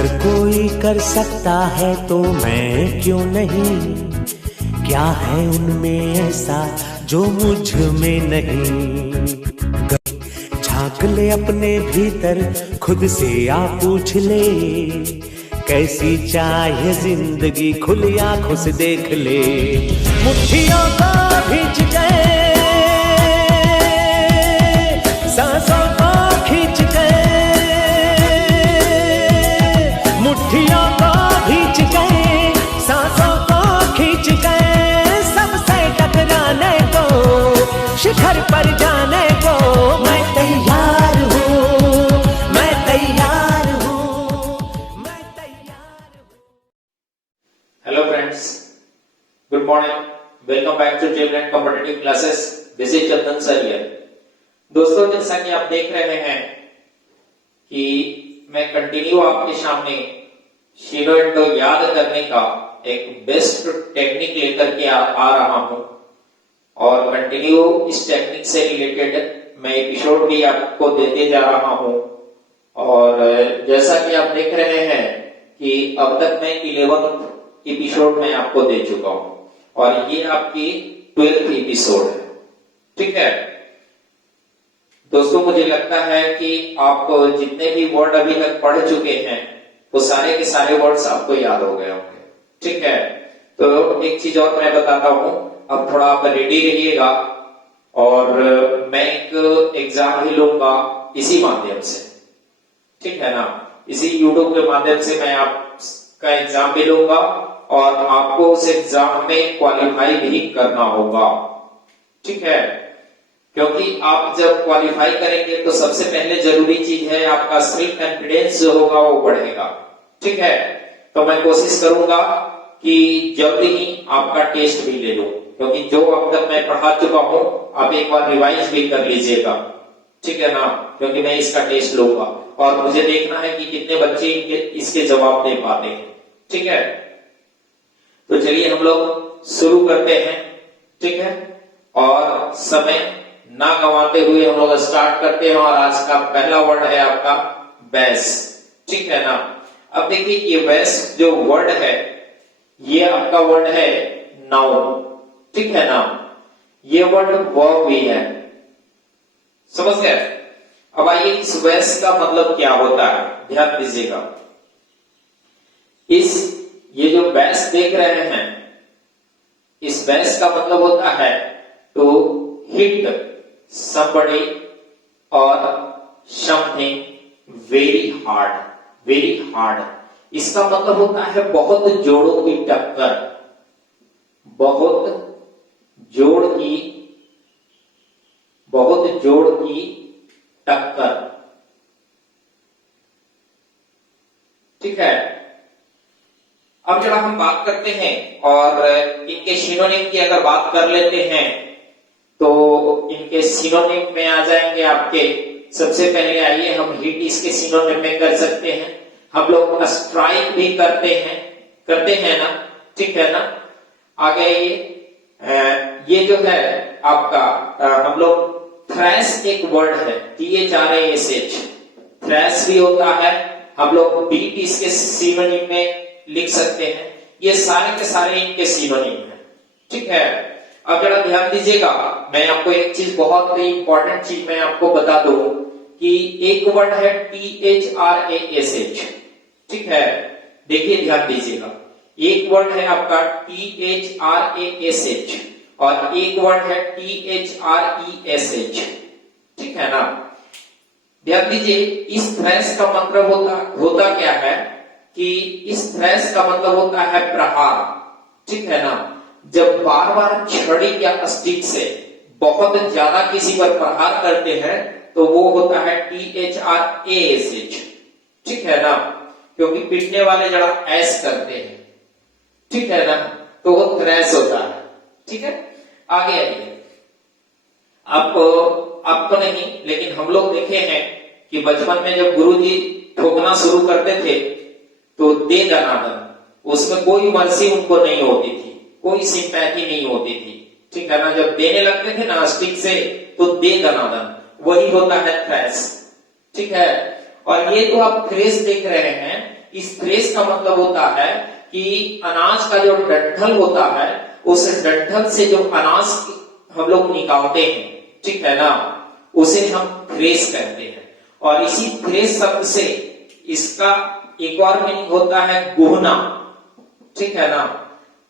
अगर कोई कर सकता है तो मैं क्यों नहीं, क्या है उनमें ऐसा जो मुझ में नहीं। झांक ले अपने भीतर खुद से आ पूछ ले, कैसी चाहे जिंदगी खुली आंखों से देख ले। मुट्ठियों को भींच गए, सांसों को खींच गए, मुट्ठियों को भींच गए, सांसों को खींच गए, सबसे टकराने को, शिखर पर जाने को मैं तैयार हूँ, मैं तैयार हूँ, मैं तैयार हूँ। Hello friends, good morning. Welcome back to Dreamland Competitive Classes. This is Chandan sir here. दोस्तों, जैसा कि आप देख रहे हैं कि मैं कंटिन्यू आपके सामने शीनो इंडो याद करने का एक बेस्ट टेक्निक लेकर के आ रहा हूं और कंटिन्यू इस टेक्निक से रिलेटेड मैं एपिसोड भी आपको देते जा रहा हूं। और जैसा कि आप देख रहे हैं कि अब तक मैं 11 एपिसोड में आपको दे चुका हूं और ये आपकी 12th एपिसोड है। ठीक है दोस्तों, मुझे लगता है कि आप जितने भी वर्ड अभी तक पढ़ चुके हैं वो सारे के सारे वर्ड्स आपको याद हो गए होंगे। ठीक है, तो एक चीज और मैं बताता हूं, अब थोड़ा आप रेडी रहिएगा और मैं एक एग्जाम भी लूंगा इसी माध्यम से। ठीक है ना, इसी यूट्यूब के माध्यम से मैं आपका एग्जाम भी लूंगा और आपको उस एग्जाम में क्वालिफाई भी करना होगा। ठीक है, क्योंकि आप जब क्वालिफाई करेंगे तो सबसे पहले जरूरी चीज है आपका सेल्फ कॉन्फिडेंस जो होगा वो बढ़ेगा। ठीक है, तो मैं कोशिश करूंगा कि जल्द ही आपका टेस्ट भी ले लूं, क्योंकि जो अब तक मैं पढ़ा चुका हूं आप एक बार रिवाइज भी कर लीजिएगा। ठीक है ना, क्योंकि मैं इसका टेस्ट लूंगा और मुझे देखना है कि कितने बच्चे इसके जवाब दे पाते हैं। ठीक है, तो चलिए हम लोग शुरू करते हैं। ठीक है, और समय ना गंवाते हुए हम लोग स्टार्ट करते हैं और आज का पहला वर्ड है आपका बैस। ठीक है ना, अब देखिए ये बैस जो वर्ड है ये आपका वर्ड है नाउन। ठीक है ना, ये वर्ड वर्ब भी है, समझ गए। अब आइए इस बैस का मतलब क्या होता है, ध्यान दीजिएगा। ये जो बैस देख रहे हैं, इस बैस का मतलब होता है to hit somebody or something very hard, very hard। इसका मतलब होता है बहुत जोड़ों की टक्कर, बहुत जोड़ की टक्कर। ठीक है, अब जब हम बात करते हैं और इनके सिनोनिम की अगर बात कर लेते हैं तो इनके सिनोनिम में आ जाएंगे आपके। सबसे पहले आइए हम हिट इसके सिनोनिम में कर सकते हैं, हम लोग स्ट्राइक भी करते हैं ना। ठीक है ना, आगे ये जो है आपका हम लोग थ्रैश एक वर्ड है, THRASH, थ्रैश भी होता है, हम लोग बीट इसके सिनोनिम में लिख सकते हैं। ये सारे के सारे इनके सिनोनिम है। ठीक है, अब जरा ध्यान दीजिएगा, मैं आपको एक चीज बहुत ही इंपॉर्टेंट चीज मैं आपको बता दूं कि एक वर्ड है THRASH। ठीक है, देखिए ध्यान दीजिएगा, एक वर्ड है आपका THRASH और एक वर्ड है THRESH। ठीक है ना, ध्यान दीजिए, इस थ्रैश का मतलब होता क्या है कि इस थ्रैश का मतलब होता है प्रहार। ठीक है ना, जब बार बार छड़ी या स्टिक से बहुत ज्यादा किसी पर प्रहार करते हैं तो वो होता है THRASH। ठीक है ना, क्योंकि पीटने वाले जरा ऐस करते हैं। ठीक है ना, तो वो थ्रैश होता है। ठीक है, आगे आइए, आपको नहीं लेकिन हम लोग देखे हैं कि बचपन में जब गुरुजी ठोकना शुरू करते थे तो दे दनादन, उसमें कोई मर्सी उनको नहीं होती थी, कोई सिंपैथी नहीं होती थी। ठीक है ना, जब देने लगते थे ना स्टिक से तो दे दनादन, वही होता है थ्रैश। ठीक है, और ये तो आप थ्रेश देख रहे हैं, इस थ्रेस का मतलब होता है कि अनाज का जो डंठल होता है, उस डंठल से जो अनाज हम लोग निकालते हैं, ठीक है ना, उसे हम थ्रेस कहते हैं। और इसी थ्रेस शब्द से इसका एक और मीनिंग होता है गोहना, ठीक है ना,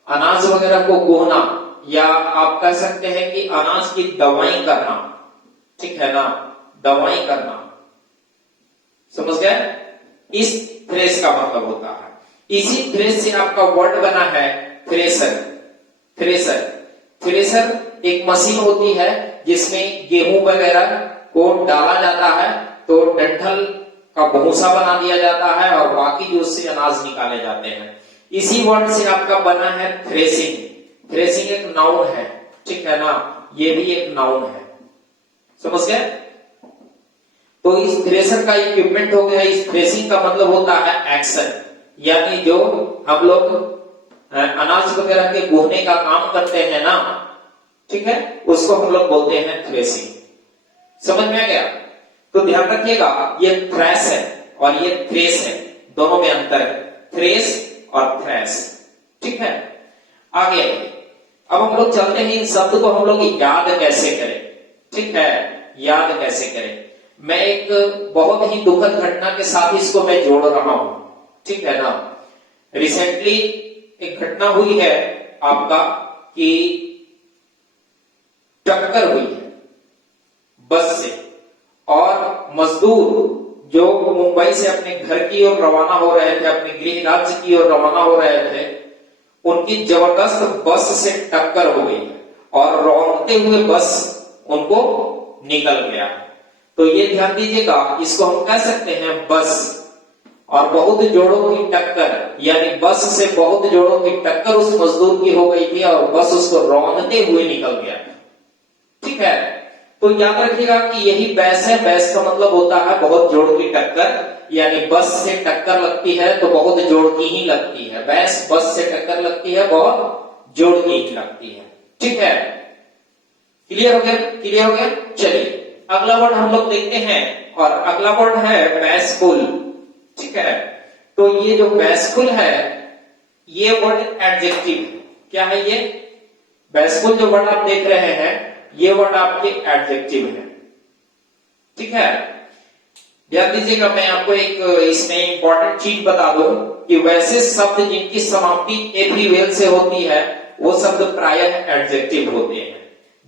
अनाज वगैरह को गोहना, या आप कह सकते हैं कि अनाज की दवाई करना, ठीक है ना, दवाई करना, समझ गए? इस थ्रेस का मतलब होता है। इसी थ्रेस से आपका वर्ड बना है थ्रेसर। थ्रेसर थ्रेसर एक मशीन होती है जिसमें गेहूं वगैरह को डाला जाता है, तो डंठल का भूसा बना दिया जाता है और बाकी जो उससे अनाज निकाले जाते हैं। इसी वर्ड से आपका बना है थ्रेसिंग। थ्रेसिंग एक नाउन है, ठीक है ना, ये भी एक नाउन है, समझ गए? तो इस थ्रेसर का इक्विपमेंट हो गया। इस थ्रेसिंग का मतलब होता है एक्शन, यानी जो हम लोग अनाज वगैरह के गोहने का काम करते हैं ना, ठीक है, उसको हम लोग बोलते हैं थ्रेसिंग। समझ में आ गया? तो ध्यान रखिएगा, ये थ्रेस है और ये थ्रेस है, दोनों में अंतर है, थ्रेस और थ्रेस, ठीक है। आगे अब हम लोग चलते हैं, इन शब्द को हम लोग याद कैसे करें, ठीक है, याद कैसे करें। मैं एक बहुत ही दुखद घटना के साथ इसको मैं जोड़ रहा हूं, ठीक है ना। रिसेंटली एक घटना हुई है आपका कि टक्कर हुई है बस से, और मजदूर जो मुंबई से अपने घर की ओर रवाना हो रहे थे, अपने गृह राज्य की ओर रवाना हो रहे थे, उनकी जबरदस्त बस से टक्कर हो गई और रौंदते हुए बस उनको निकल गया। तो ये ध्यान दीजिएगा, इसको हम कह सकते हैं बस और बहुत जोड़ों की टक्कर, यानी बस से बहुत जोड़ों की टक्कर उस मजदूर की हो गई थी और बस उसको रौंदते हुए निकल गया, ठीक है। तो याद रखिएगा कि यही बैस है। बैस का मतलब होता है बहुत जोड़ की टक्कर, यानी बस से टक्कर लगती है तो बहुत जोड़ की ही लगती है। बैस बस से टक्कर लगती है, बहुत जोड़ की ही लगती है, ठीक है। क्लियर हो गया? क्लियर हो गया? चलिए अगला वर्ड हम लोग देखते हैं, और अगला वर्ड है बैसफुल, ठीक है। तो ये जो बैसफुल है, ये वर्ड एडजेक्टिव, क्या है ये? बैसफुल जो वर्ड आप देख रहे हैं, ये वर्ड आपके एडजेक्टिव है, ठीक है। ध्यान दीजिएगा, मैं आपको एक इसमें इंपॉर्टेंट चीज बता दूं कि वैसे शब्द जिनकी समाप्ति एवरी वेल से होती है, वो शब्द प्रायः एडजेक्टिव होते हैं।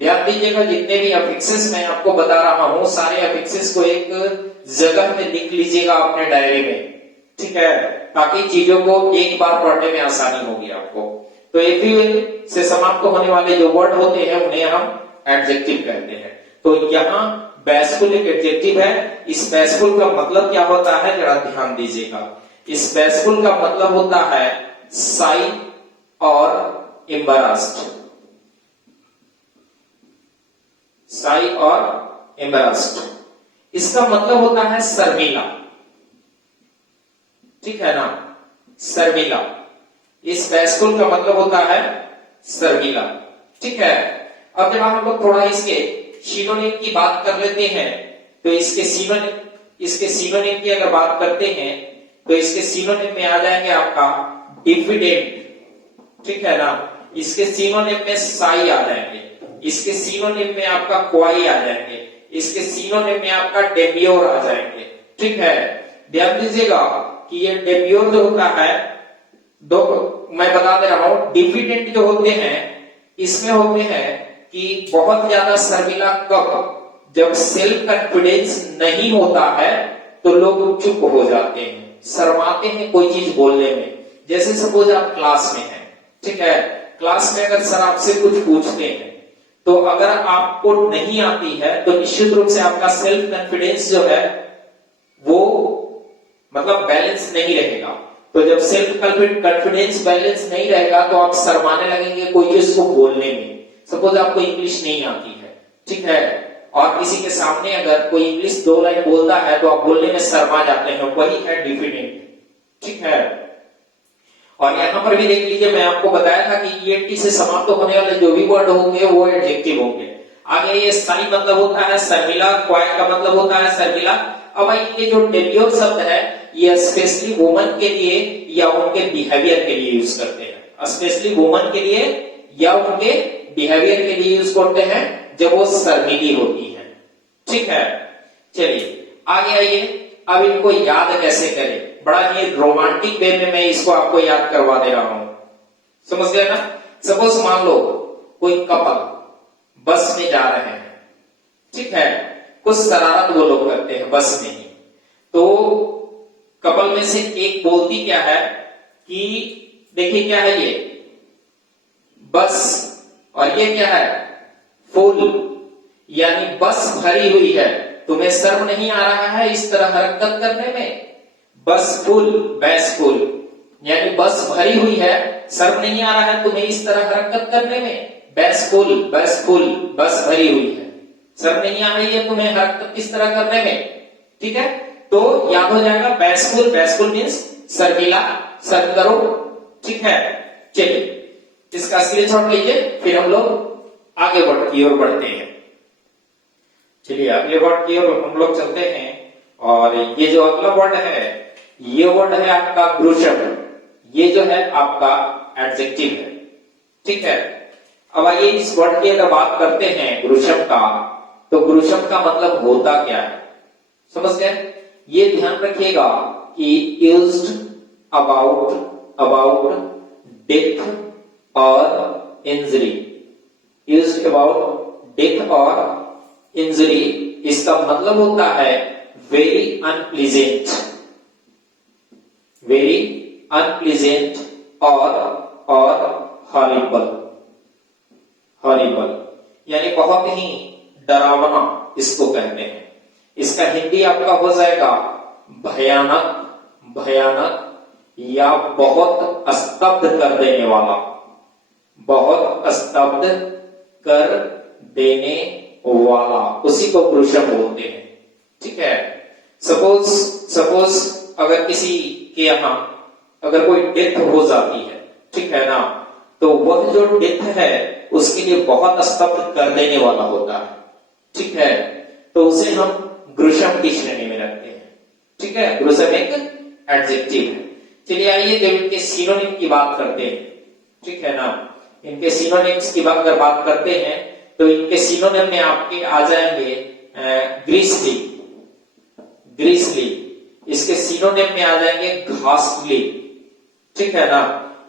ध्यान दीजिएगा, जितने भी अफिक्सेस मैं आपको बता रहा हूं, सारे अफिक्सेस को एक जगह में लिख लीजिएगा अपने डायरी में, ठीक है, ताकि चीजों को एक बार पढ़ने में आसानी होगी आपको। तो एवरी वेल से समाप्त होने वाले जो वर्ड होते हैं उन्हें हम एडजेक्टिव कहते हैं। तो यहां बैसफुल एक एडजेक्टिव है। इस बैसफुल का मतलब क्या होता है, जरा ध्यान दीजिएगा। इस बैसफुल का मतलब होता है शाई और एम्बैरेस्ड, शाई और एम्बैरेस्ड। इसका मतलब होता है शर्मिला, ठीक है ना, शर्मिला। इस बैसफुल का मतलब होता है शर्मिला, ठीक है। अब जब हम लोग थोड़ा इसके सिनोनिम की बात कर लेते हैं, तो इसके सिनोनिम की अगर बात करते हैं, तो इसके सिनोनिम में आ जाएंगे आपका डिफिडेंट, ठीक है ना। इसके सिनोनिम में साई आ जाएंगे, इसके सिनोनिम में आपका क्वाई आ जाएंगे, इसके सिनोनिम में आपका डेम्योर आ जाएंगे, ठीक है। ध्यान दीजिएगा कि ये डेम्योर जो होता है, दो मैं बता दे रहा हूं, डिफिडेंट जो होते हैं इसमें होते हैं कि बहुत ज्यादा शर्मिला कब, जब सेल्फ कॉन्फिडेंस नहीं होता है तो लोग चुप हो जाते हैं, शर्माते हैं कोई चीज बोलने में। जैसे सपोज आप क्लास में हैं, ठीक है, क्लास में अगर सर आपसे कुछ पूछते हैं, तो अगर आपको नहीं आती है तो निश्चित रूप से आपका सेल्फ कॉन्फिडेंस जो है वो मतलब बैलेंस नहीं रहेगा। तो जब सेल्फ कॉन्फिडेंस बैलेंस नहीं रहेगा तो आप शर्माने लगेंगे कोई चीज को बोलने में। सपोज आपको इंग्लिश नहीं आती है, ठीक है, और किसी के सामने अगर कोई इंग्लिश 2 लाइन बोलता है तो आप बोलने में शर्मा जाते हैं, वही है डिफिडेंट, ठीक है। और यहां पर भी देख लीजिए, मैं आपको बताया था कि ईएनटी से समाप्त होने वाले जो भी वर्ड होंगे वो एडजेक्टिव होंगे। आगे ये साई मतलब होता है शर्मिला, क्वाइट का मतलब होता है शर्मिला। अब ये जो डेम्योर शब्द है, ये स्पेशली वुमन के लिए या उनके बिहेवियर के लिए यूज करते हैं। स्पेशली वुमन के लिए या उनके बिहेवियर के लिए यूज करते हैं जब वो शर्मीली होती है। ठीक है, चलिए आगे आइए। अब इनको याद कैसे करें, बड़ा ही रोमांटिक वे में मैं इसको आपको याद करवा दे रहा हूं। समझ गए ना? सपोज मान लो कोई कपल बस में जा रहे हैं, ठीक है, कुछ शरारत वो लोग करते हैं बस में ही। तो कपल में से एक बोलती क्या है कि देखिए क्या है ये बस, और ये क्या है फुल, यानी बस भरी हुई है, तुम्हें शर्म नहीं आ रहा है इस तरह हरकत करने में? बस फुल, बैस फुल, यानी बस भरी हुई है, शर्म नहीं आ रहा है तुम्हें इस तरह हरकत करने में? बैस फुल, बस फुल, बस भरी हुई है, शर्म नहीं आ रही है तुम्हें हरकत इस तरह करने में? ठीक है, तो याद हो जाएगा बैसफुल मीन्स शर्मिला, शर्म करो। ठीक है, चलिए इसका स्क्रीनशॉट लीजिए, फिर हम लोग आगे की ओर बढ़ते हैं। चलिए अगले वर्ड की ओर हम लोग चलते हैं, और ये जो अगला वर्ड है ये वर्ड है आपका ग्रुशम। ये जो है आपका एडजेक्टिव है। ठीक है, अब आइए इस वर्ड की अगर बात करते हैं ग्रुशम का, तो ग्रुशम का मतलब होता क्या है, समझ गए? ये ध्यान रखिएगा कि यूज्ड अबाउट डेथ और इंजरी, यूज्ड अबाउट डेथ और इंजरी, इसका मतलब होता है वेरी अनप्लीजेंट, वेरी अनप्लीजेंट और हॉरिबल, हॉरिबल यानी बहुत ही डरावना इसको कहते हैं। इसका हिंदी आपका हो जाएगा भयानक, भयानक या बहुत स्तब्ध कर देने वाला, बहुत स्तब्ध कर देने वाला, उसी को ग्रुशम बोलते हैं। ठीक है, सपोज अगर किसी के यहां अगर कोई डेथ हो जाती है, ठीक है ना, तो वह जो डेथ है उसके लिए बहुत स्तब्ध कर देने वाला होता है। ठीक है, तो उसे हम ग्रुशम की श्रेणी में रखते हैं। ठीक है, ग्रुशम एक एडजेक्टिव है। चलिए आइए जब इनके सिनोनिम की बात करते हैं, ठीक है ना, इनके सिनोनिम्स की अगर बात करते हैं तो इनके सिनोनिम में आपके आ जाएंगे ग्रीसली, ग्रीसली, इसके सिनोनिम में आ जाएंगे घासली, ठीक है ना,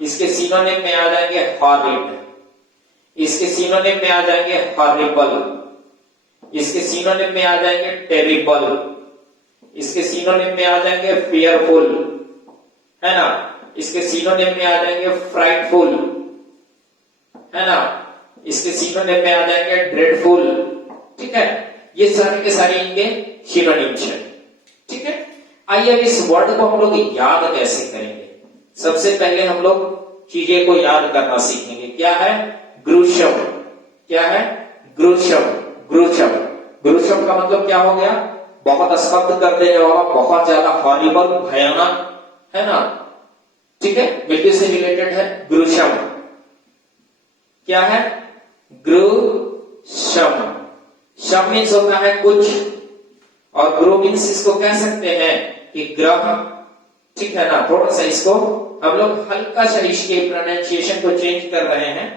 इसके सिनोनिम में आ जाएंगे हॉरिड, इसके सिनोनिम में आ जाएंगे हॉरिबल, इसके सिनोनिम में आ जाएंगे टेरिबल, इसके सिनोनिम में आ जाएंगे फियरफुल, है ना, इसके सिनोनिम में आ जाएंगे फ्राइटफुल, है ना, इसके सिनोनिम में आ जाएंगे ड्रेडफुल। ठीक है, ये सारे के सारे इनके सिनोनिम्स हैं। ठीक है, आइए अब इस वर्ड को हम लोग याद कैसे करेंगे। सबसे पहले हम लोग चीजें को याद करना सीखेंगे। क्या है ग्रुशम, क्या है ग्रुशम, ग्रुशम, ग्रुशम का मतलब क्या हो गया? बहुत स्तब्ध कर देने वाला, बहुत ज्यादा हॉरिबल, भयानक, है ना। ठीक है, बिल्कुल से रिलेटेड है ग्रुशम। क्या है ग्रुशम, शम मीन्स होता है कुछ, और ग्रो मीन्स इसको कह सकते हैं कि ग्रह। ठीक है ना, थोड़ा सा इसको हम लोग हल्का सा इसके प्रोनाउंसिएशन को चेंज कर रहे हैं,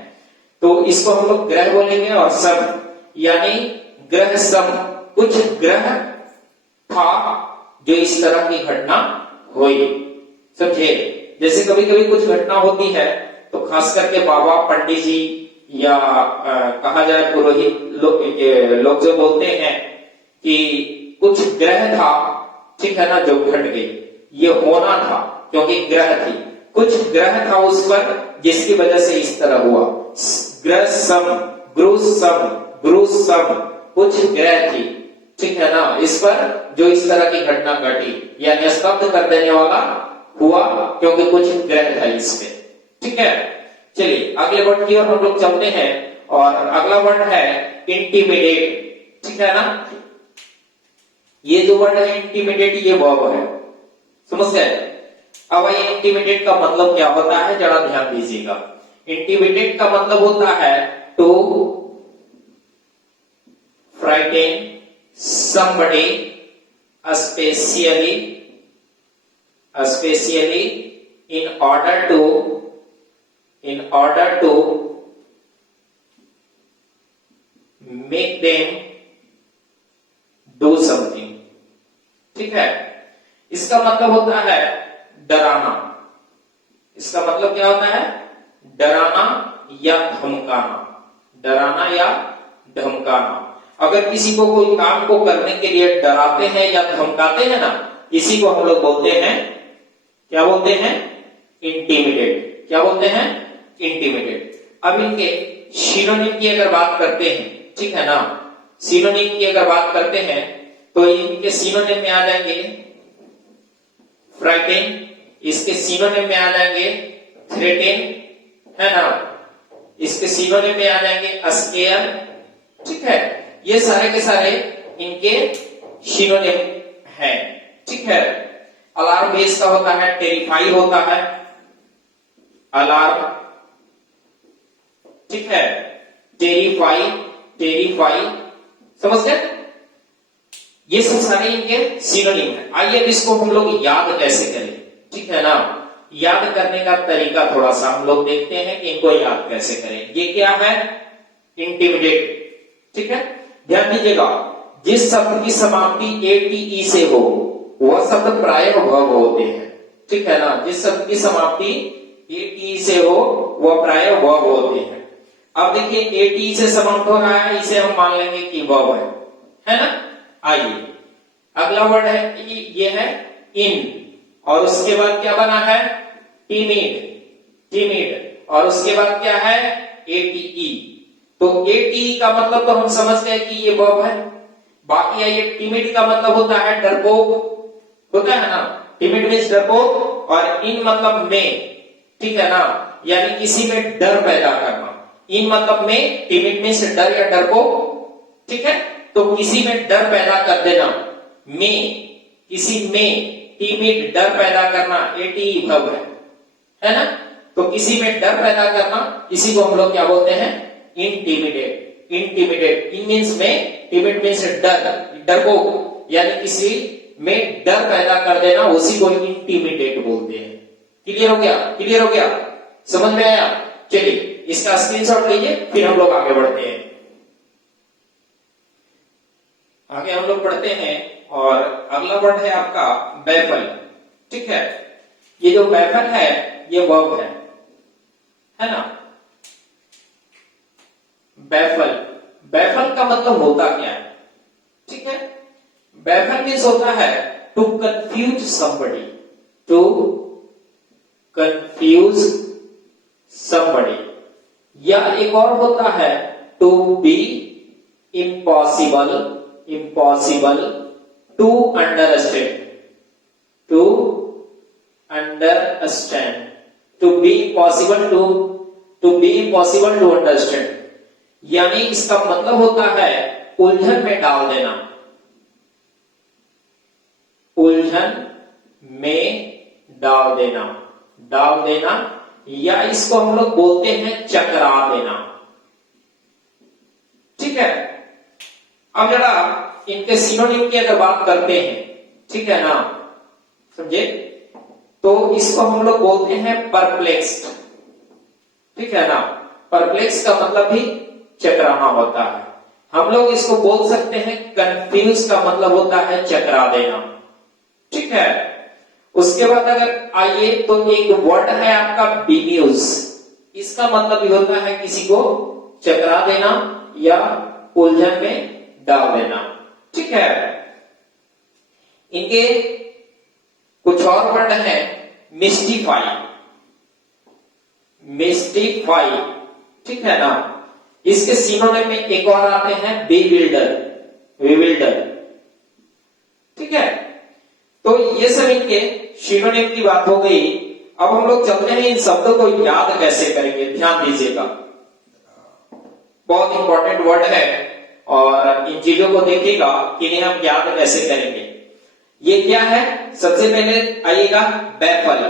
तो इसको हम लोग ग्रह बोलेंगे, और सम यानी ग्रह सम, कुछ ग्रह था जो इस तरह की घटना हुई। समझे? जैसे कभी कभी कुछ घटना होती है तो खास करके बाबा, पंडित जी या कहा जाए पुरोहित लोग जो बोलते हैं कि कुछ ग्रह था, ठीक है ना, जो घट गई, ये होना था क्योंकि ग्रह थी, कुछ ग्रह था उस पर जिसकी वजह से इस तरह हुआ। ग्रह सम, ग्रुसम, ग्रुसम, कुछ ग्रह थी, ठीक है ना, इस पर जो इस तरह की घटना घटी, यानी स्तब्ध कर देने वाला हुआ क्योंकि कुछ ग्रह था इसमें। ठीक है, चलिए अगले वर्ड की ओर हम लोग चलते हैं, और अगला वर्ड है इंटिमिडेट। ठीक है ना, ये जो वर्ड है इंटिमिडेट, ये वर्ब है, समझ गए? अब ये इंटिमिडेट का मतलब क्या होता है, जरा ध्यान दीजिएगा। इंटिमिडेट का मतलब होता है to frighten somebody especially especially in order to make them do something। ठीक है, इसका मतलब होता है डराना। इसका मतलब क्या होता है? डराना या धमकाना। डराना या धमकाना। अगर किसी को कोई काम को करने के लिए डराते हैं या धमकाते हैं ना, इसी को हम लोग बोलते हैं, क्या बोलते हैं? इंटिमिडेट। क्या बोलते हैं? इंटिमिडेट। अब इनके सिनोनिम की अगर बात करते हैं, ठीक है ना, सिनोनिम की अगर बात करते हैं तो इनके सिनोनिम में आ जाएंगे फ्राइटेन, इसके सिनोनिम में आ जाएंगे थ्रेटेन, है ना, इसके सिनोनिम में आ जाएंगे स्केयर। ठीक है, ये सारे के सारे इनके सिनोनिम हैं। ठीक है, अलार्म बेस का होता है, टेरिफाई होता है, अलार्म। ठीक है, टेरिफाई, टेरिफाई, समझ गए? ये सब सारे इनके सिनोनिम है। आइए अब इसको हम लोग याद कैसे करें, ठीक है ना। याद करने का तरीका थोड़ा सा हम लोग देखते हैं कि इनको याद कैसे करें। ये क्या है? इंटिमिडेट। ठीक है, ध्यान दीजिएगा, जिस शब्द की समाप्ति ATE से हो वह शब्द प्राय भव होते हैं। ठीक है ना, जिस शब्द की समाप्ति ATE से हो वह प्राय भव होते हैं। अब देखिए ATE से समाप्त हो रहा है, इसे हम मान लेंगे कि भव है ना। आइए अगला वर्ड है, ये है इन, और उसके बाद क्या बना है? टिमिड, टिमिड, और उसके बाद क्या है? ATE। तो ATE का मतलब तो हम समझ गए कि ये वर्ब है। बाकी ये टिमिड का मतलब होता है डरपोक, होता है ना। टिमिड मीन्स डरपोक, और इन मतलब में, ठीक है ना, यानी किसी में डर पैदा करना। इन मतलब में, टिमिड मीन्स डर या डरपोक। ठीक है, तो किसी में डर पैदा कर देना, में, किसी में, टिमिड डर पैदा करना, ATE वर्ब है ना। तो किसी में डर पैदा करना, इसी को हम लोग क्या बोलते हैं? इंटिमिडेट। इंटिमिडेट, इन मीन्स में, टिमिड मीन्स डर, डरपोक, यानी किसी में डर पैदा कर देना, उसी को इंटिमिडेट बोलते हैं। क्लियर हो गया? क्लियर हो गया? समझ में आया? चलिए इसका स्क्रीनशॉट लीजिए, फिर हम लोग आगे बढ़ते हैं। आगे हम लोग पढ़ते हैं, और अगला वर्ड है आपका बैफल। ठीक है, ये जो बैफल है ये वर्ब है ना। बैफल, बैफल का मतलब होता क्या है? ठीक है, बैफल मीन्स होता है to confuse somebody, to confuse somebody, या एक और होता है to be impossible, impossible to understand, to understand, to be impossible to be impossible to understand, यानी इसका मतलब होता है उलझन में डाल देना, उलझन में डाल देना, डाल देना, या इसको हम लोग बोलते हैं चकरा देना। ठीक है, अब जरा इनके सिनोनिम की अगर बात करते हैं, ठीक है ना, समझे, तो इसको हम लोग बोलते हैं परप्लेक्स्ड। ठीक है ना, परप्लेक्स का मतलब भी चकराना होता है। हम लोग इसको बोल सकते हैं कंफ्यूज का मतलब होता है चकरा देना। ठीक है, उसके बाद अगर आइए तो एक वर्ड है आपका बीम्यूज, इसका मतलब भी होता है किसी को चकरा देना या उलझन में डाल देना। ठीक है, इनके कुछ और वर्ड है मिस्टिफाई, मिस्टिफाई, ठीक है ना। इसके सिनोनिम में एक और आते हैं बेविल्डर, बेविल्डर। ठीक है, तो ये सब इनके सिनोनिम की बात हो गई। अब हम लोग चलते हैं इन शब्दों को याद कैसे करेंगे, ध्यान दीजिएगा, बहुत इंपॉर्टेंट वर्ड है, और इन चीजों को देखिएगा कि इन्हें हम याद कैसे करेंगे। ये क्या है? सबसे पहले आइएगा बैफल,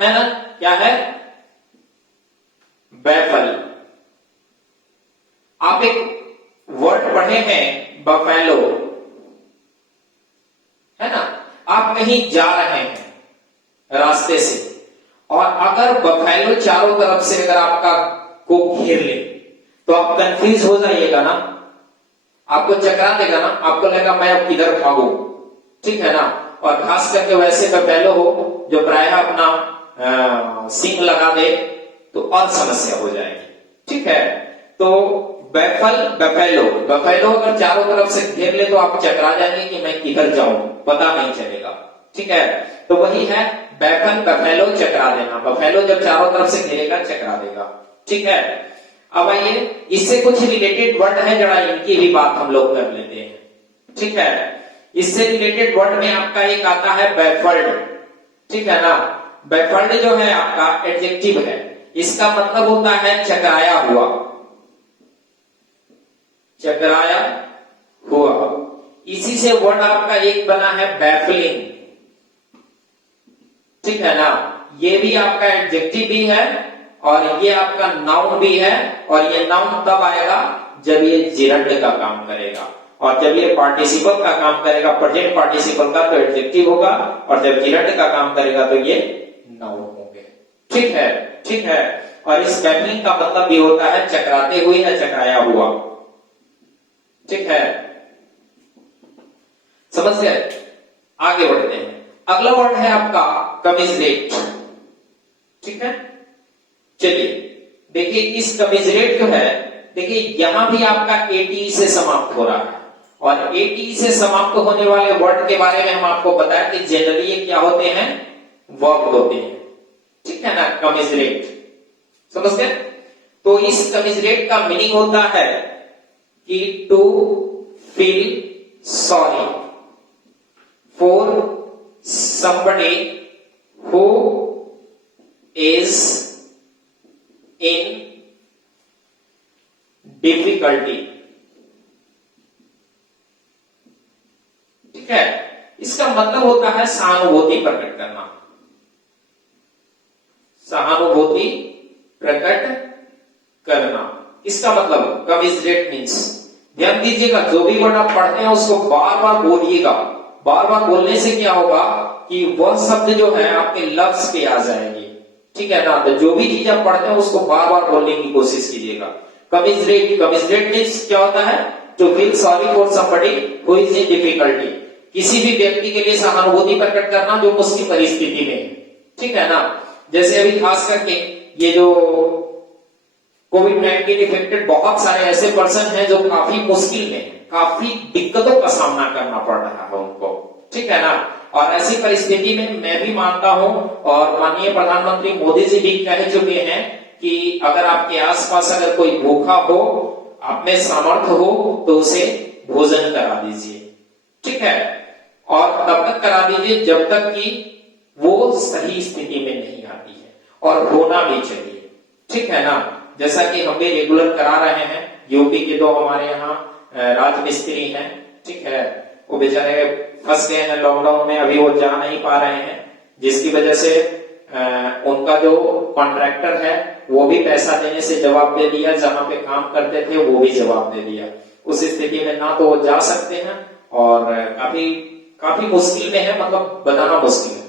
है ना। क्या है? बैफल। आप एक वर्ड पढ़े हैं बफेलो, है ना। आप कहीं जा रहे हैं, रास्ते से। और अगर बफेलो चारों तरफ से अगर आपका को घेर ले तो आप कंफ्यूज हो जाइएगा ना, आपको चकरा देगा ना, आपको लगेगा मैं अब किधर भागूं, ठीक है ना। और खास करके वैसे बफेलो हो जो प्रायः अपना सींग लगा दे तो और समस्या हो जाएगी, ठीक है। तो बफेलो अगर चारों तरफ से घेर ले तो आप चकरा जाएंगे कि मैं किधर जाऊं, पता नहीं चलेगा, ठीक है। तो वही है बफेलो, चकरा देना। बफेलो जब चारों तरफ से घेरेगा चकरा देगा, ठीक है। अब आइए इससे कुछ रिलेटेड वर्ड है, जरा इनकी भी बात हम लोग कर लेते हैं, ठीक है। इससे रिलेटेड वर्ड में आपका एक आता है बैफल्ड, ठीक है ना। बैफल्ड जो है आपका एडजेक्टिव है, इसका मतलब होता है चकराया हुआ, चकराया हुआ। इसी से वर्ड आपका एक बना है बैफलिंग, ठीक है ना। ये भी आपका एडजेक्टिव भी है और ये आपका नाउन भी है, और ये नाउन तब आएगा जब ये जिरंड का काम करेगा, और जब ये पार्टिसिपल का काम करेगा, प्रेजेंट पार्टिसिपल का, तो एडजेक्टिव होगा, और जब जिरंड का काम करेगा तो ये नाउन होंगे, ठीक है, ठीक है। और इस बैफलिंग का मतलब भी होता है चकराते हुए या चकराया हुआ, ठीक है। समझ गए? आगे बढ़ते हैं। अगला वर्ड है आपका कमिजरेट, ठीक है। चलिए देखिए इस कमिजरेट जो है, देखिए यहां भी आपका एटी से समाप्त हो रहा है, और एटी से समाप्त होने वाले वर्ड के बारे में हम आपको बताया कि जनरली ये क्या होते हैं, वर्ब होते हैं, ठीक है ना। कमिजरेट समझ गए? तो इस कमिजरेट का मीनिंग होता है कि to feel sorry for somebody who is in difficulty, ठीक है। इसका मतलब होता है सहानुभूति प्रकट करना, सहानुभूति प्रकट करना। इसका मतलब कमिजरेट मीन्स, ध्यान दीजिएगा जो भी वर्ड आप पढ़ते हैं उसको बार बार बोलिएगा। बार बार बोलने से क्या होगा कि वह शब्द जो है आपके लफ्ज पे आ जाएंगे, ठीक है ना। तो जो भी चीज आप पढ़ते हैं उसको बार बार बोलने की कोशिश कीजिएगा। कमिजरेट, कमिजरेट मीन्स क्या होता है, to feel sorry for somebody who is in difficulty, किसी भी व्यक्ति के लिए सहानुभूति प्रकट करना जो मुश्किल परिस्थिति में है, ठीक है ना। जैसे अभी खास करके ये जो कोविड-19 इफेक्टेड बहुत सारे ऐसे पर्सन हैं जो काफी मुश्किल में, काफी दिक्कतों का सामना करना पड़ रहा है उनको, ठीक है ना। और ऐसी परिस्थिति में मैं भी मानता हूं, और माननीय प्रधानमंत्री मोदी जी भी कह चुके हैं कि अगर आपके आसपास अगर कोई भूखा हो, आप में सामर्थ्य हो, तो उसे भोजन करा दीजिए, ठीक है। और तब तक करा दीजिए जब तक कि वो सही स्थिति में नहीं आती है, और होना भी चाहिए, ठीक है ना। जैसा कि हम भी रेगुलर करा रहे हैं, यूपी के दो हमारे यहाँ राजमिस्त्री हैं, ठीक है। वो बेचारे फंस गए हैं लॉकडाउन में, अभी वो जा नहीं पा रहे हैं, जिसकी वजह से उनका जो कॉन्ट्रैक्टर है वो भी पैसा देने से जवाब दे दिया, जहां पे काम करते थे वो भी जवाब दे दिया। उस स्थिति में ना तो वो जा सकते हैं, और काफी मुश्किल में है, मतलब बनाना मुश्किल है।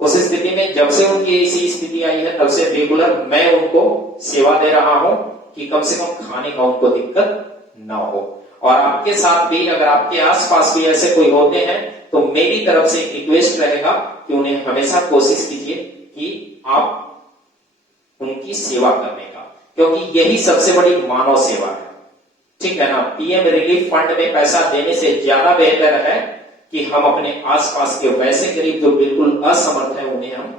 उस स्थिति में जब से उनकी ऐसी स्थिति आई है तब से रेगुलर मैं उनको सेवा दे रहा हूं कि कम से कम खाने का उनको दिक्कत ना हो। और आपके साथ भी अगर आपके आसपास भी ऐसे कोई होते हैं तो मेरी तरफ से एक रिक्वेस्ट रहेगा कि उन्हें हमेशा कोशिश कीजिए कि आप उनकी सेवा करने का, क्योंकि यही सबसे बड़ी मानव सेवा है, ठीक है ना। पीएम रिलीफ फंड में पैसा देने से ज्यादा बेहतर है कि हम अपने आसपास के वैसे गरीब जो बिल्कुल असमर्थ है उन्हें हम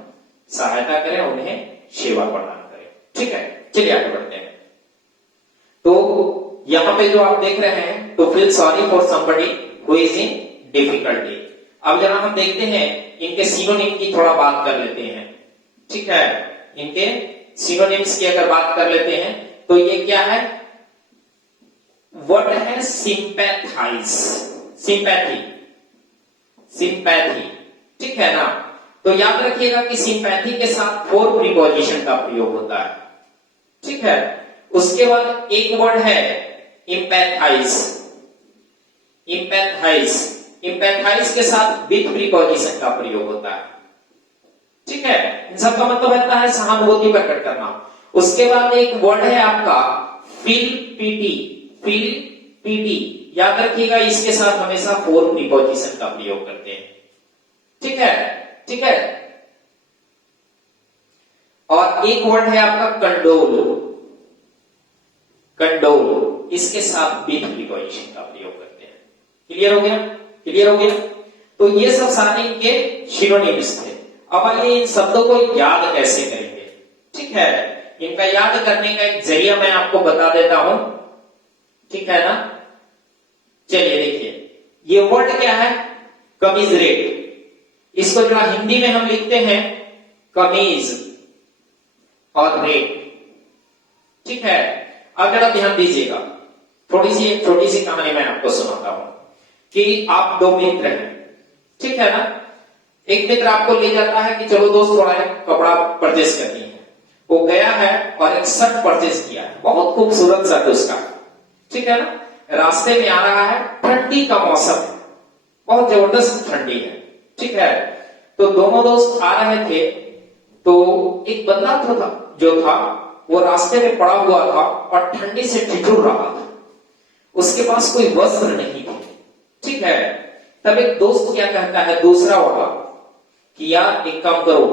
सहायता करें, उन्हें सेवा प्रदान करें, ठीक है। चलिए आगे बढ़ते हैं। तो यहां पे जो आप देख रहे हैं, to feel sorry for somebody who is in difficulty. अब जरा हम देखते हैं इनके सिनोनिम की थोड़ा बात कर लेते हैं, ठीक है। इनके सिनोनिम्स की अगर बात कर लेते हैं तो ये क्या है, वर्ड है सिंपैथाइज, सिंपैथी, सिंपैथी, ठीक है ना। तो याद रखिएगा कि सिंपैथी के साथ फोर प्रीपोजिशन का प्रयोग होता है, ठीक है। उसके बाद एक वर्ड है इम्पैथाइज, इम्पैथाइज, इम्पैथाइज के साथ विथ प्रीपोजिशन का प्रयोग होता है, ठीक है, इन सब का मतलब रहता है सहानुभूति प्रकट करना। उसके बाद एक वर्ड है आपका फील पीटी। फील पीटी याद रखिएगा, इसके साथ हमेशा फोर प्रीपोजिशन का प्रयोग करते हैं। ठीक है, ठीक है। और एक वर्ड है आपका कंडोल। कंडोल इसके साथ विथ प्रीपोजिशन का प्रयोग करते हैं। क्लियर हो गया? क्लियर हो गया? तो ये सब सारे इनके सिनोनिम्स थे। अब आइए इन शब्दों को याद कैसे करेंगे। ठीक है, इनका याद करने का एक जरिया मैं आपको बता देता हूं। ठीक है ना? चलिए देखिए, ये वर्ड क्या है? कमीजरेट। इसको जो हिंदी में हम लिखते हैं कमीज और रेट। ठीक है, अब जरा ध्यान दीजिएगा, एक छोटी सी कहानी मैं आपको सुनाता हूं कि आप दो मित्र हैं। ठीक है ना? एक मित्र आपको ले जाता है कि चलो दोस्त थोड़ा कपड़ा परचेस करनी है। वो गया है और एक शर्ट परचेस किया है, बहुत खूबसूरत शर्ट उसका। ठीक है ना? रास्ते में आ रहा है, ठंडी का मौसम है, बहुत जबरदस्त ठंडी है। ठीक है, तो दोनों दोस्त आ रहे थे, तो एक बंदा जो था वो रास्ते में पड़ा हुआ था और ठंडी से ठिठुर रहा था। उसके पास कोई वस्त्र नहीं थे। ठीक है, तब एक दोस्त क्या कहता है, दूसरा वाला, कि यार एक काम करो,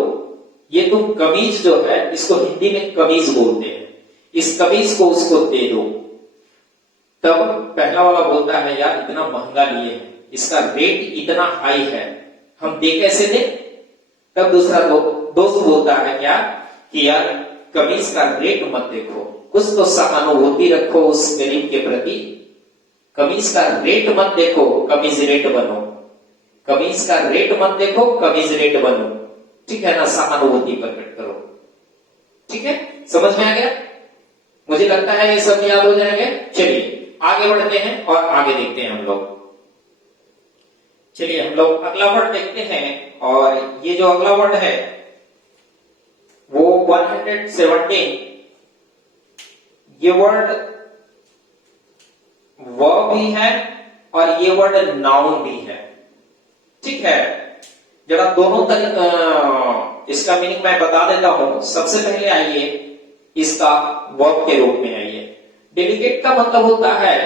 ये तुम कमीज जो है, इसको हिंदी में कमीज बोलते हैं, इस कमीज को उसको दे दो। तब पहला वाला बोलता है, यार इतना महंगा लिए है, इसका रेट इतना हाई है, हम दे कैसे दे? तब दूसरा दोस्त बोलता है क्या कि यार कमीज का रेट मत देखो, कुछ तो सहानुभूति रखो उस गरीब के प्रति। कमीज का रेट मत देखो, कमीज रेट बनो। कमीज का रेट मत देखो, कमीज रेट बनो। ठीक है ना? सहानुभूति प्रकट करो। ठीक है, समझ में आ गया? मुझे लगता है ये सब याद हो जाएंगे। चलिए आगे बढ़ते हैं और आगे देखते हैं हम लोग। चलिए हम लोग अगला वर्ड देखते हैं, और ये जो अगला वर्ड है वो 117, ये वर्ड वर्ब भी है और ये वर्ड नाउन भी है। ठीक है, जरा दोनों इसका मीनिंग मैं बता देता हूं। सबसे पहले आइए इसका वर्ब के रूप में आइए। डेलीगेट का मतलब होता है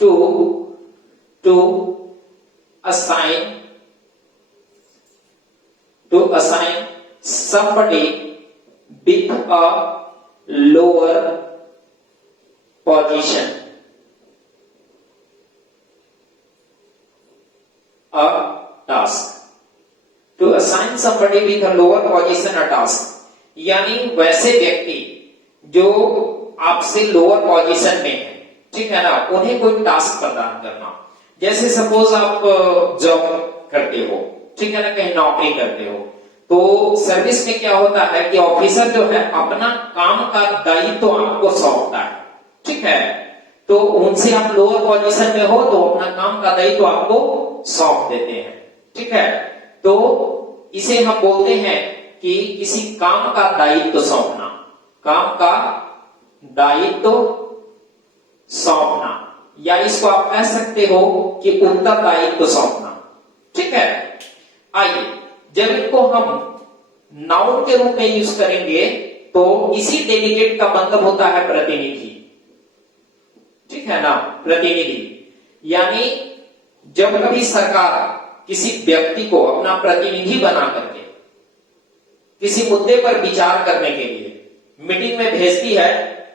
to assign somebody with a lower position a task. To assign somebody with a lower position a task, यानी वैसे व्यक्ति जो आपसे लोअर पोजीशन में है, ठीक है ना, उन्हें कोई टास्क प्रदान करना। जैसे सपोज आप जॉब करते हो, ठीक है ना, कहीं नौकरी करते हो, तो सर्विस में क्या होता है कि ऑफिसर जो है अपना काम का दायित्व तो आपको सौंपता है। ठीक है, तो उनसे आप लोअर पोजीशन में हो तो अपना काम का दायित्व तो आपको सौंप देते हैं। ठीक है, तो इसे हम बोलते हैं कि किसी काम का दायित्व सौंपना, काम का दायित्व सौंपना, या इसको आप कह सकते हो कि उत्तरदायित्व सौंपना। ठीक है, आइए जब इनको हम नाउन के रूप में यूज करेंगे तो इसी डेलीगेट का मतलब होता है प्रतिनिधि। ठीक है ना, प्रतिनिधि। यानी जब कभी सरकार किसी व्यक्ति को अपना प्रतिनिधि बना करके किसी मुद्दे पर विचार करने के लिए मीटिंग में भेजती है,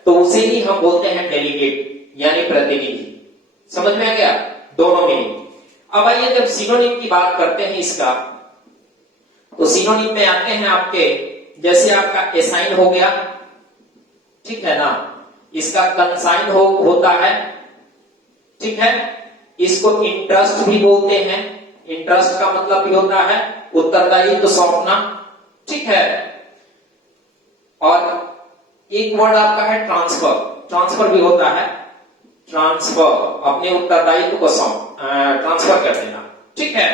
तो उसे ही हम बोलते हैं डेलीगेट, यानी प्रतिनिधि। समझ में आ गया दोनों मीनिंग? अब आइए जब सिनोनिम की बात करते हैं इसका, तो सिनोनिम में आते हैं आपके, जैसे आपका एसाइन हो गया, ठीक है ना, इसका कंसाइन होता है। ठीक है, इसको इंटरेस्ट भी बोलते हैं। इंटरेस्ट का मतलब भी होता है उत्तरदायित्व सौंपना। ठीक है, और एक वर्ड आपका है ट्रांसफर। ट्रांसफर भी होता है, ट्रांसफर, अपने उत्तरदायित्व को ट्रांसफर कर देना। ठीक है,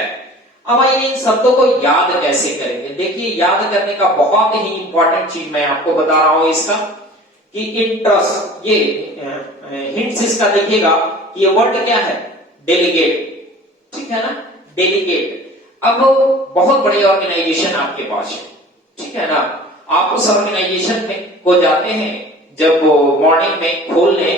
अब आइए इन शब्दों को याद कैसे करेंगे। देखिए, याद करने का बहुत ही इंपॉर्टेंट चीज मैं आपको बता रहा हूं इसका, कि इंटरेस्ट, ये हिंट्स इसका देखिएगा, ये वर्ड क्या है? डेलीगेट। ठीक है ना, डेलीगेट। अब बहुत बड़ी ऑर्गेनाइजेशन आपके पास है, ठीक है ना। आप उस ऑर्गेनाइजेशन में को जाते हैं जब मॉर्निंग में खोलने,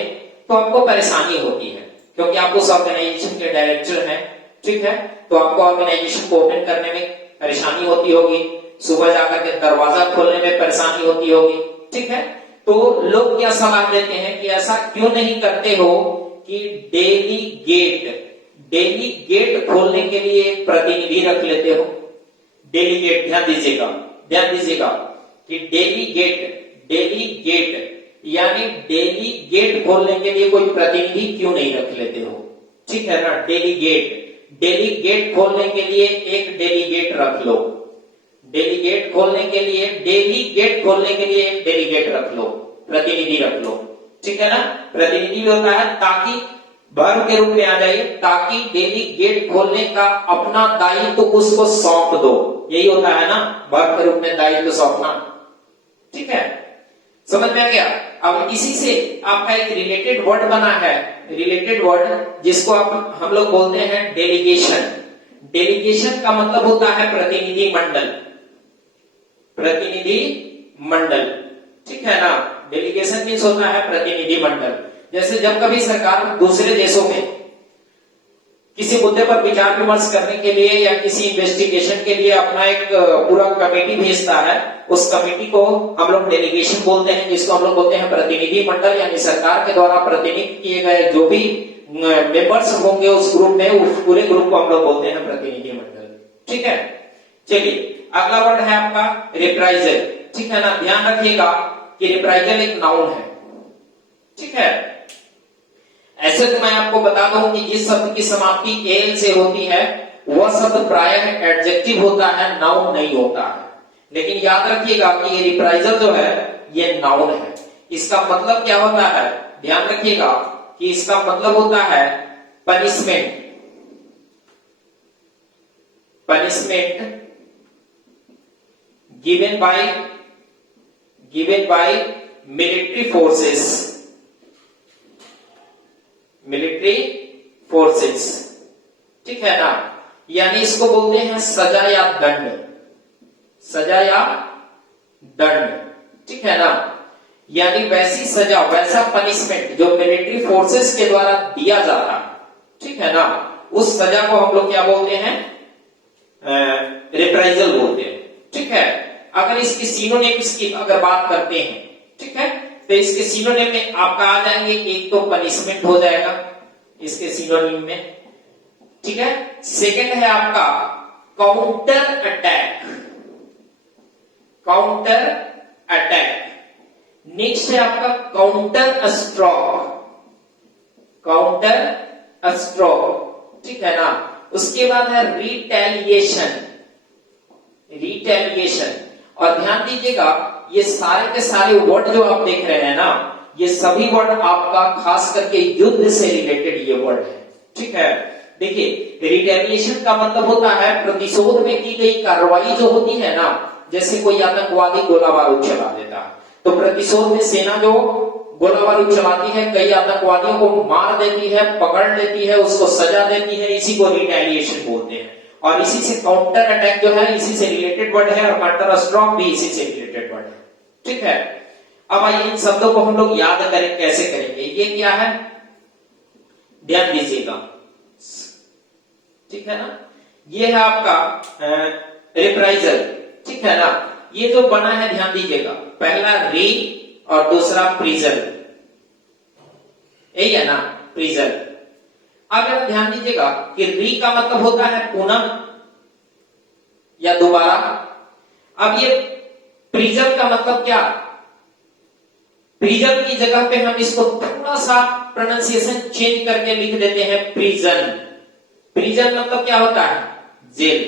तो आपको परेशानी होती है क्योंकि आप उस ऑर्गेनाइजेशन के डायरेक्टर हैं, ठीक है। तो आपको ऑर्गेनाइजेशन को ओपन करने में परेशानी होती होगी, सुबह जाकर के दरवाजा खोलने में परेशानी होती होगी, ठीक है। तो लोग क्या सलाह देते हैं कि ऐसा क्यों नहीं करते हो कि डेली गेट खोलने के लिए एक प्रतिनिधि रख लेते हो। डेली गेट, ध्यान दीजिएगा कि डेली गेट यानी डेली गेट खोलने के लिए कोई प्रतिनिधि क्यों नहीं रख लेते हो, ठीक है ना। डेली गेट खोलने के लिए एक डेलीगेट रख लो। डेली गेट खोलने के लिए एक डेलीगेट रख लो, प्रतिनिधि रख लो, ठीक है ना। प्रतिनिधि भी होता है ताकि वर्ब के रूप में आ जाइए, ताकि डेली गेट खोलने का अपना दायित्व उसको सौंप दो। यही होता है ना, वर्ब के रूप में दायित्व सौंपना, ठीक है। समझ में आ गया। अब इसी से आपका एक रिलेटेड वर्ड बना है, रिलेटेड वर्ड जिसको हम लोग बोलते हैं डेलीगेशन। डेलीगेशन का मतलब होता है प्रतिनिधि मंडल, ठीक है ना। डेलीगेशन मीन्स होता है प्रतिनिधि मंडल। जैसे जब कभी सरकार दूसरे देशों में किसी मुद्दे पर विचार विमर्श करने के लिए या किसी इन्वेस्टिगेशन के लिए अपना एक पूरा कमेटी भेजता है, उस कमेटी को हम लोग डेलीगेशन बोलते हैं, जिसको हम लोग बोलते हैं प्रतिनिधि मंडल। यानी सरकार के द्वारा प्रतिनिधित्व किए गए जो भी मेंबर्स होंगे उस ग्रुप में, उस पूरे ग्रुप को हम लोग बोलते हैं प्रतिनिधि मंडल, ठीक है। चलिए अगला वर्ड है आपका रिप्राइजल, ठीक है ना। ध्यान रखिएगा कि रिप्राइजल एक नाउन है, ठीक है। ऐसे तो मैं आपको बता दूं कि जिस शब्द की समाप्ति एल से होती है वह शब्द प्रायः एडजेक्टिव होता है, नाउन नहीं होता है। लेकिन याद रखिएगा कि ये रिप्राइजल जो है ये नाउन है। इसका मतलब क्या होता है, ध्यान रखिएगा कि इसका मतलब होता है punishment given by military forces, ठीक है ना। यानी इसको बोलते हैं सजा या दंड, ठीक है ना। यानी वैसी सजा, वैसा पनिशमेंट जो मिलिट्री फोर्सेस के द्वारा दिया जाता है, ठीक है ना, उस सजा को हम लोग क्या बोलते हैं, रिप्राइजल बोलते हैं, ठीक है। अगर इसके सिनोनिम्स की अगर बात करते हैं, ठीक है, तो इसके सिनोनिम में आपका आ जाएंगे, एक तो पनिशमेंट हो जाएगा इसके सिनोनिम में, ठीक है। सेकंड है आपका काउंटर अटैक। नेक्स्ट है आपका काउंटर स्ट्रोक, ठीक है ना। उसके बाद है रिटेलिएशन। और ध्यान दीजिएगा ये सारे के सारे वर्ड जो आप देख रहे हैं ना, ये सभी वर्ड आपका खास करके युद्ध से रिलेटेड ये वर्ड है, ठीक है। देखिए रिटेलिएशन का मतलब होता है प्रतिशोध में की गई कार्रवाई जो होती है ना, जैसे कोई आतंकवादी गोला बारूद चला देता है, तो प्रतिशोध में सेना जो गोला बारूद चलाती है, कई आतंकवादियों को मार देती है, पकड़ लेती है, उसको सजा देती है, इसी को रिटेलिएशन बोलते हैं। और इसी से काउंटर अटैक जो है इसी से रिलेटेड वर्ड है, और काउंटर स्ट्रोक भी इसी से रिलेटेड वर्ड है, ठीक है। अब आइए इन शब्दों को हम लोग याद करें, कैसे करेंगे। ये क्या है, ध्यान दीजिएगा, ठीक है ना। ये है आपका रिप्राइजल, ठीक है ना। ये जो बना है ध्यान दीजिएगा, पहला री और दूसरा प्रिजल, यही है ना, प्रिजल। अब ध्यान दीजिएगा कि री का मतलब होता है पुनः या दोबारा। अब ये प्रिजल का मतलब क्या, प्रिजल की जगह पे हम इसको थोड़ा सा प्रोनाउंसिएशन चेंज करके लिख देते हैं प्रिजन। प्रिजन मतलब क्या होता है, जेल।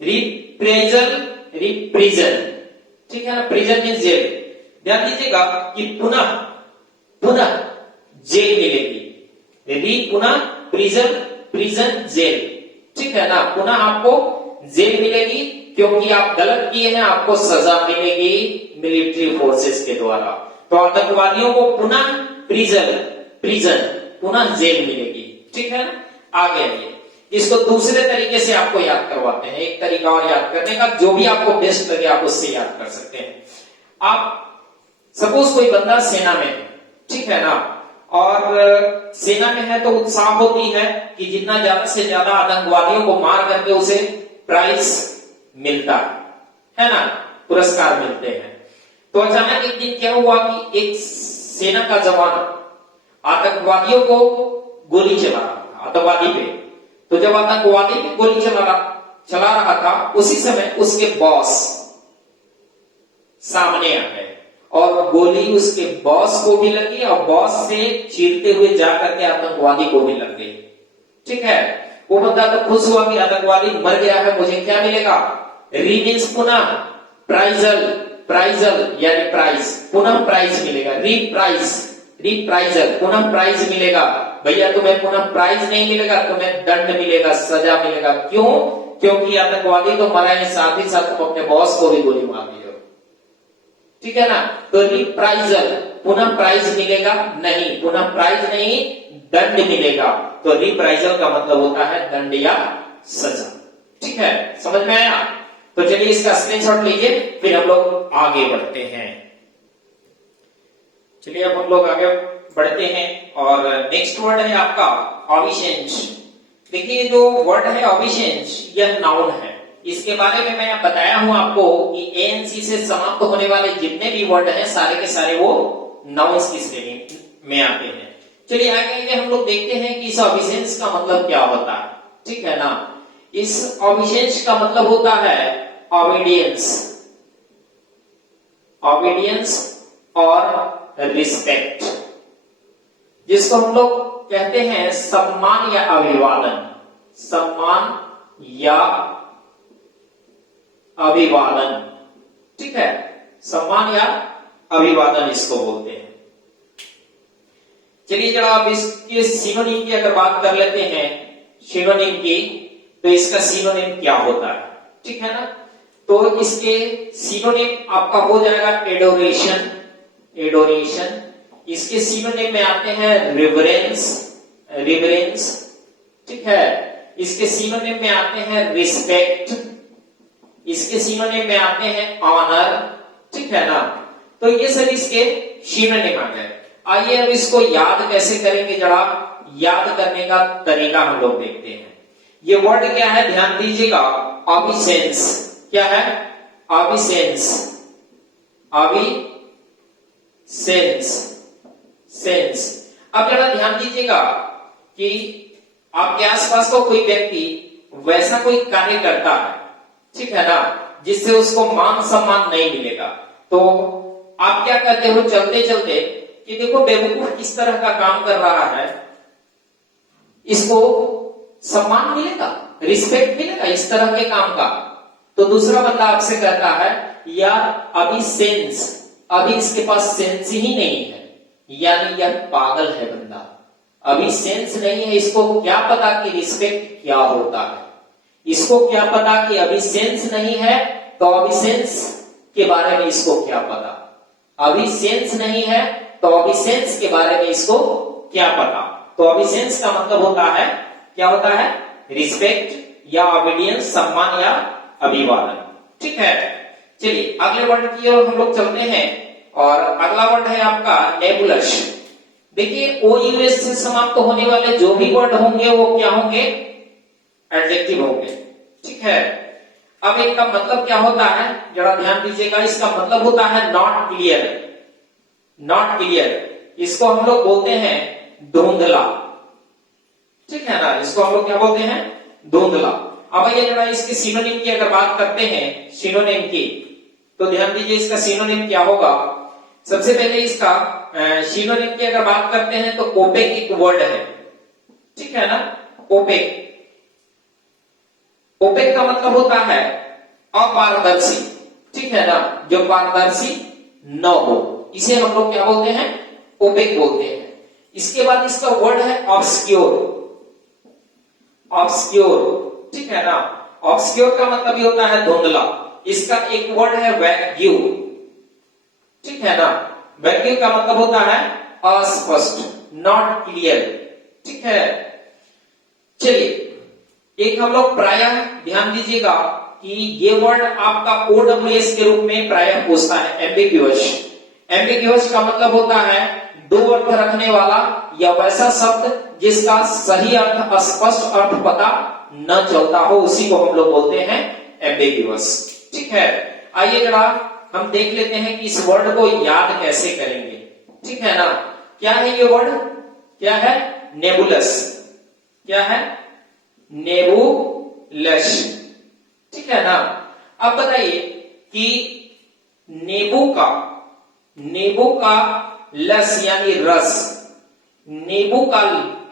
रिप्रिजन, ठीक है ना, प्रिजन मीन्स जेल। ध्यान दीजिएगा कि पुनः जेल मिलेगी, पुनः प्रिजन जेल, ठीक है ना। पुनः आपको जेल मिलेगी क्योंकि आप गलत किए हैं, आपको सजा मिलेगी मिलिट्री फोर्सेस के द्वारा। तो आतंकवादियों को पुनः प्रिजन पुनः जेल मिलेगी, ठीक है ना। आगे आइए, इसको दूसरे तरीके से आपको याद करवाते हैं, एक तरीका और याद करने का, जो भी आपको बेस्ट लगे आप उससे याद कर सकते हैं। आप सपोज कोई बंदा सेना में है, ठीक है ना, और सेना में है तो उत्साह होती है कि जितना ज्यादा से ज्यादा आतंकवादियों को मार करके उसे प्राइज मिलता है ना, पुरस्कार मिलते हैं। तो अचानक एक दिन क्या हुआ कि एक सेना का जवान आतंकवादियों को गोली चला रहा था, आतंकवादी पे। तो जब आतंकवादी पे गोली चला रहा था, उसी समय उसके बॉस सामने आ गए और गोली उसके बॉस को भी लगी और बॉस से चीरते हुए जाकर के आतंकवादी को भी लग गई। ठीक है, वो बंदा तो खुश हुआ कि आतंकवादी मर गया है, मुझे क्या मिलेगा, रीमीन्स पुनः प्राइजल यानी प्राइज, पुनः प्राइज मिलेगा, रिप्राइजल पुनः प्राइज मिलेगा। भैया तुम्हें पुनः प्राइज नहीं मिलेगा, तुम्हें दंड मिलेगा, सजा मिलेगा। क्यों? क्योंकि आतंकवादी तो मरा है, साथ ही साथ तुम अपने बॉस को भी गोली मार दी हो। ठीक है ना, तो रिप्राइजल पुनः प्राइज मिलेगा नहीं, पुनः प्राइज नहीं दंड मिलेगा। तो रिप्राइजल का मतलब होता है दंड या सजा। ठीक है, समझ में आया? तो चलिए इसका स्क्रीनशॉट लीजिए, फिर हम लोग आगे बढ़ते हैं। चलिए अब हम लोग आगे बढ़ते हैं और नेक्स्ट वर्ड है आपका ऑबिसेंस। देखिए जो वर्ड है ऑबिसेंस, यह नाउन है। इसके बारे में मैं बताया हूं आपको कि एएनसी से समाप्त होने वाले जितने भी वर्ड हैं सारे के सारे वो नाउन्स की श्रेणी में आते हैं। चलिए आगे हम लोग देखते हैं कि इस ऑबिसेंस का मतलब क्या होता है। ठीक है ना, इस ऑबिसेंस का मतलब होता है ऑबीडियंस, ऑबीडियंस और रिस्पेक्ट, जिसको हम लोग कहते हैं सम्मान या अभिवादन, सम्मान या अभिवादन। ठीक है, सम्मान या अभिवादन इसको बोलते हैं। चलिए जरा आप इसके सिनोनिम की अगर बात कर लेते हैं, सिनोनिम की, तो इसका सिनोनिम क्या होता है। ठीक है ना, तो इसके सिनोनिम आपका हो जाएगा एडोरेशन, एडोरेशन। इसके सिनोनिम में आते हैं रिवरेंस, रिवरेंस। ठीक है, इसके सिनोनिम में आते हैं रिस्पेक्ट, इसके सिनोनिम में आते हैं ऑनर। ठीक है ना, तो ये सब इसके सिनोनिम आ गए। आइए अब इसको याद कैसे करेंगे, जरा याद करने का तरीका हम लोग देखते हैं। ये वर्ड क्या है, ध्यान दीजिएगा, ऑबिसेंस। क्या है? ऑबिसेंस, ऑबिसेंस, सेंस। अब जरा ध्यान दीजिएगा कि आपके आसपास तो कोई व्यक्ति वैसा कोई कार्य करता है, ठीक है ना, जिससे उसको मान सम्मान नहीं मिलेगा, तो आप क्या कहते हो चलते चलते कि देखो बेवकूफ किस तरह का काम कर रहा है, इसको सम्मान मिलेगा, रिस्पेक्ट मिलेगा इस तरह के काम का। तो दूसरा बंदा आपसे कहता है यार अभी सेंस, अभी इसके पास सेंस ही नहीं है, यानी यह पागल है बंदा, अभी सेंस नहीं है, इसको क्या पता कि रिस्पेक्ट क्या होता है, इसको क्या पता कि अभी सेंस नहीं है, तो अभी सेंस के बारे में इसको क्या पता, अभी सेंस नहीं है तो अभी सेंस के बारे में इसको क्या पता। तो अभी सेंस का मतलब होता है, क्या होता है, रिस्पेक्ट या ऑबीडियंस, सम्मान या अभिवादन। ठीक है, चलिए अगले वर्ड की ओर हम लोग चलते हैं और अगला वर्ड है आपका नेबुलस। देखिए ओयूएस से समाप्त होने वाले जो भी वर्ड होंगे वो क्या होंगे, एडजेक्टिव होंगे। ठीक है, अब इनका मतलब क्या होता है, जरा ध्यान दीजिएगा, इसका मतलब होता है नॉट क्लियर, नॉट क्लियर। इसको हम लोग बोलते हैं धुंधला। ठीक है ना, इसको हम लोग क्या बोलते हैं, धुंधला। अब ये जरा इसके सिनोनिम की अगर बात करते हैं, सिनोनिम की, तो ध्यान दीजिए इसका सिनोनिम क्या होगा। सबसे पहले इसका सिनोनिम की अगर बात करते हैं तो ओपेक एक वर्ड है। ठीक है ना, ओपेक, ओपेक का मतलब होता है अपारदर्शी। ठीक है ना, जो पारदर्शी न हो, इसे हम लोग क्या बोलते हैं, ओपेक बोलते हैं। इसके बाद इसका वर्ड है ऑब्सक्योर, ऑब्सक्योर। ठीक है ना, ऑब्सक्योर का मतलब ही होता है धुंधला। इसका एक वर्ड है वैग्यू। ठीक है ना, वैग्यू का मतलब होता है अस्पष्ट, नॉट क्लियर। ठीक है, चलिए एक हम लोग प्रायः ध्यान दीजिएगा कि ये वर्ड आपका OWS के रूप में प्रायः पूछता है, एम्बिग्यूअस। एम्बिग्यूअस का मतलब होता है दो अर्थ रखने वाला या वैसा शब्द जिसका सही अर्थ, स्पष्ट अर्थ पता न चलता हो, उसी को हम लोग बोलते हैं एम्बिग्यूअस। ठीक है, आइए जरा हम देख लेते हैं कि इस वर्ड को याद कैसे करेंगे। ठीक है ना, क्या है ये वर्ड? क्या है? नेबुलस। क्या है? नेबुलस। ठीक है ना। अब बताइए कि नींबू का लस यानी रस, नींबू का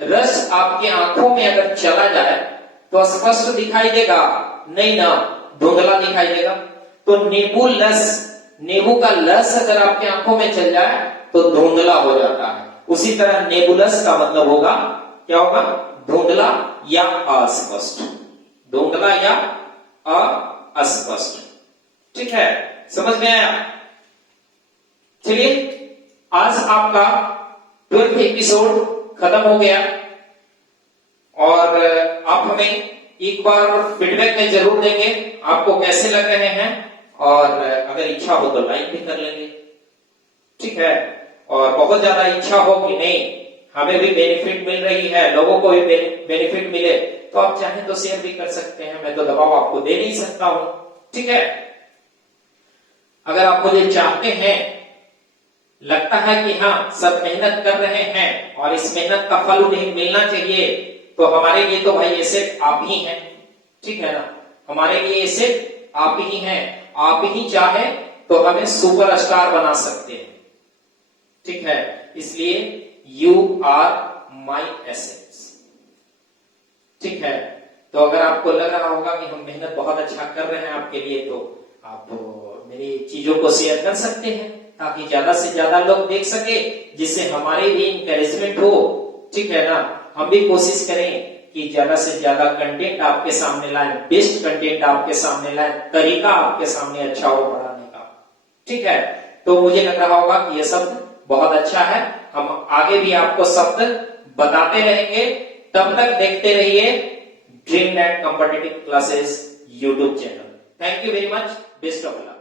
रस आपके आंखों में अगर चला जाए तो स्पष्ट दिखाई देगा? नहीं ना, धुंधला दिखाई देगा। तो नींबू का लस अगर आपके आंखों में चल जाए तो धुंधला हो जाता है। उसी तरह नेबुलस का मतलब होगा, क्या होगा? धुंधला या अस्पष्ट। धुंधला या अस्पष्ट। ठीक है, समझ में आया? चलिए, आज आपका 12th एपिसोड खत्म हो गया और आप हमें एक बार फीडबैक में जरूर देंगे आपको कैसे लग रहे हैं, और अगर इच्छा हो तो लाइक भी कर लेंगे। ठीक है, और बहुत ज्यादा इच्छा हो कि नहीं हमें भी बेनिफिट मिल रही है, लोगों को भी बेनिफिट मिले, तो आप चाहें तो शेयर भी कर सकते हैं। मैं तो दबाव आपको दे नहीं सकता हूं। ठीक है, अगर आप मुझे चाहते हैं, लगता है कि हाँ सब मेहनत कर रहे हैं और इस मेहनत का फल उन्हें मिलना चाहिए, तो हमारे लिए तो भाई ऐसे आप ही हैं। ठीक है ना, हमारे लिए ऐसे आप ही हैं। आप ही चाहे तो हमें सुपरस्टार बना सकते हैं। ठीक है, इसलिए यू आर माई एसेट्स। ठीक है, तो अगर आपको लग रहा होगा कि हम मेहनत बहुत अच्छा कर रहे हैं आपके लिए, तो आप मेरी चीजों को शेयर कर सकते हैं ताकि ज्यादा से ज्यादा लोग देख सके, जिससे हमारे भी इंकरेजमेंट हो। ठीक है ना, हम भी कोशिश करें कि ज्यादा से ज्यादा कंटेंट आपके सामने लाएं, बेस्ट कंटेंट आपके सामने लाएं, तरीका आपके सामने अच्छा हो पढ़ाने का। ठीक है, तो मुझे लग रहा होगा कि यह शब्द बहुत अच्छा है। हम आगे भी आपको शब्द बताते रहेंगे। तब तक देखते रहिए dreamland competitive classes YouTube channel. Thank you very much, best of luck.